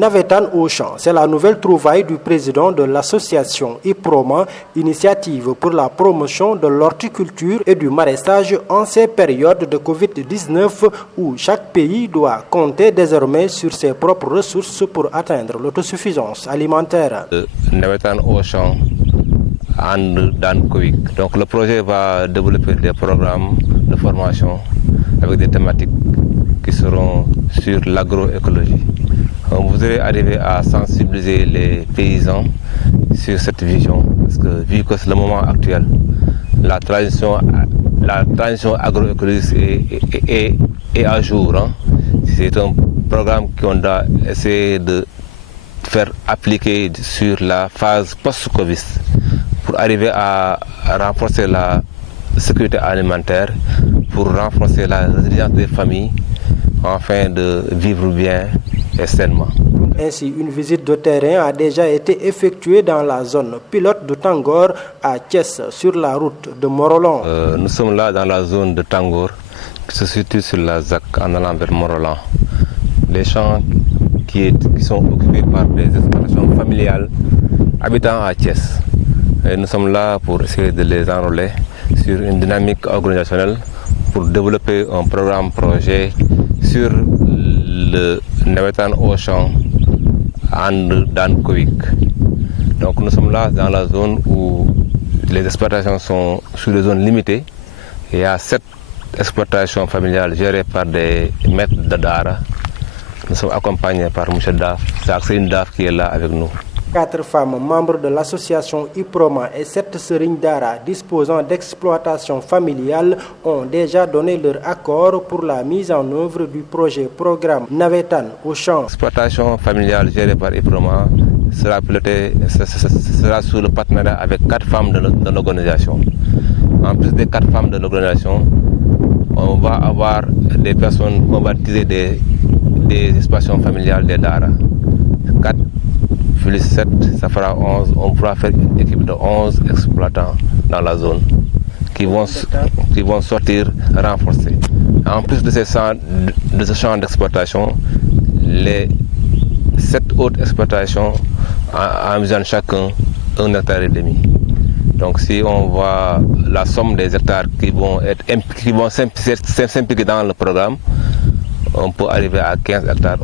Navétane aux champs, c'est la nouvelle trouvaille du président de l'association IPROMA, initiative pour la promotion de l'horticulture et du maraîchage en ces périodes de Covid-19 où chaque pays doit compter désormais sur ses propres ressources pour atteindre l'autosuffisance alimentaire. Navétane aux champs dans Covid. Donc le projet va développer des programmes de formation avec des thématiques qui seront sur l'agroécologie. On voudrait arriver à sensibiliser les paysans sur cette vision, parce que vu que c'est le moment actuel, la transition agroécologique est à jour. C'est un programme qu'on doit essayer de faire appliquer sur la phase post-Covid pour arriver à renforcer la sécurité alimentaire, pour renforcer la résilience des familles, afin de vivre bien et sainement. Ainsi, une visite de terrain a déjà été effectuée dans la zone pilote de Tangor à Thiès, sur la route de Morolan. Nous sommes là dans la zone de Tangor, qui se situe sur la ZAC en allant vers Morolan. Les champs qui sont occupés par des exploitations familiales habitant à Thiès. Et nous sommes là pour essayer de les enrôler sur une dynamique organisationnelle pour développer un programme projet sur le Navétane aux champs dans Covid. Donc nous sommes là dans la zone où les exploitations sont sur des zones limitées. Il y a 7 exploitations familiales gérées par des maîtres de Dara. Nous sommes accompagnés par M. Daf, Saksine Daf qui est là avec nous. 4 femmes membres de l'association IPROMA et 7 Serigne Dara disposant d'exploitation familiale ont déjà donné leur accord pour la mise en œuvre du projet programme Navétane aux champs. L'exploitation familiale gérée par IPROMA sera pilotée, sera sous le partenariat avec 4 femmes de l'organisation. En plus des 4 femmes de l'organisation, on va avoir des personnes qu'on va utiliser des exploitations familiales des Dara. 4 plus 7, ça fera 11. On pourra faire une équipe de 11 exploitants dans la zone qui vont sortir renforcés. En plus de ce champ d'exploitation, les 7 autres exploitations envisagent chacun 1,5 hectare. Donc si on voit la somme des hectares qui vont s'impliquer dans le programme, on peut arriver à 15 hectares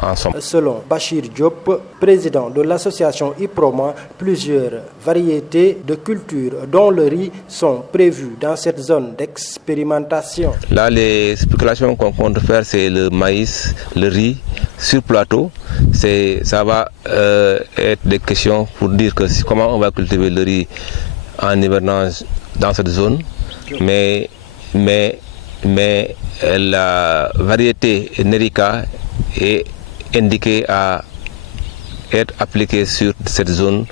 en somme. Selon Bachir Diop, président de l'association IPROMA, plusieurs variétés de cultures, dont le riz, sont prévues dans cette zone d'expérimentation. Là, les spéculations qu'on compte faire, c'est le maïs, le riz sur plateau. Ça va être des questions pour dire comment on va cultiver le riz en hivernage dans cette zone. Mais la variété Nerica est indiquée à être appliquée sur cette zone,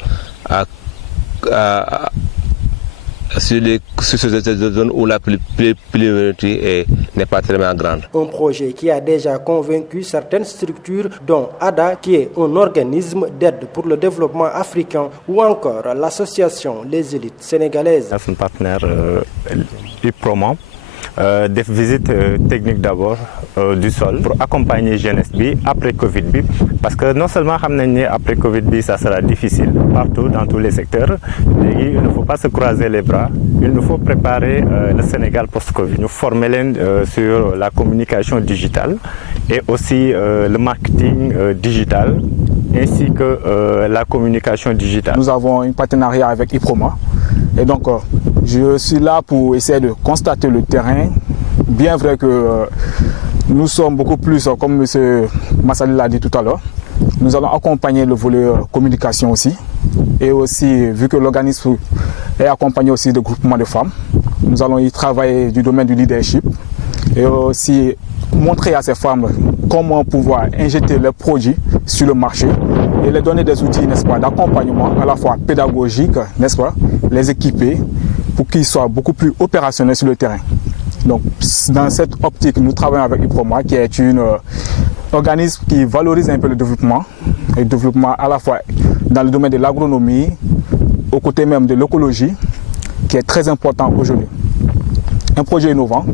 sur cette zone où la pluviométrie n'est pas très grande. Un projet qui a déjà convaincu certaines structures, dont ADA, qui est un organisme d'aide pour le développement africain, ou encore l'association Les Élites sénégalaises. C'est un partenaire IPROMA. Des visites techniques d'abord du sol pour accompagner jeunesse bi après Covid bi, parce que non seulement après Covid bi ça sera difficile partout dans tous les secteurs. Il ne faut pas se croiser les bras, il nous faut préparer le Sénégal post-Covid. Nous former sur la communication digitale et aussi le marketing digital ainsi que la communication digitale. Nous avons un partenariat avec IPROMA et donc je suis là pour essayer de constater le terrain. Bien vrai que nous sommes beaucoup plus, comme M. Massali l'a dit tout à l'heure, nous allons accompagner le volet communication aussi. Et aussi, vu que l'organisme est accompagné aussi de groupements de femmes, nous allons y travailler du domaine du leadership et aussi montrer à ces femmes comment pouvoir injecter leurs produits sur le marché et leur donner des outils, n'est-ce pas, d'accompagnement à la fois pédagogique, n'est-ce pas, les équiper pour qu'ils soient beaucoup plus opérationnels sur le terrain. Donc, dans cette optique, nous travaillons avec IPROMA, qui est un organisme qui valorise un peu le développement à la fois dans le domaine de l'agronomie, aux côtés même de l'écologie, qui est très important aujourd'hui. Un projet innovant.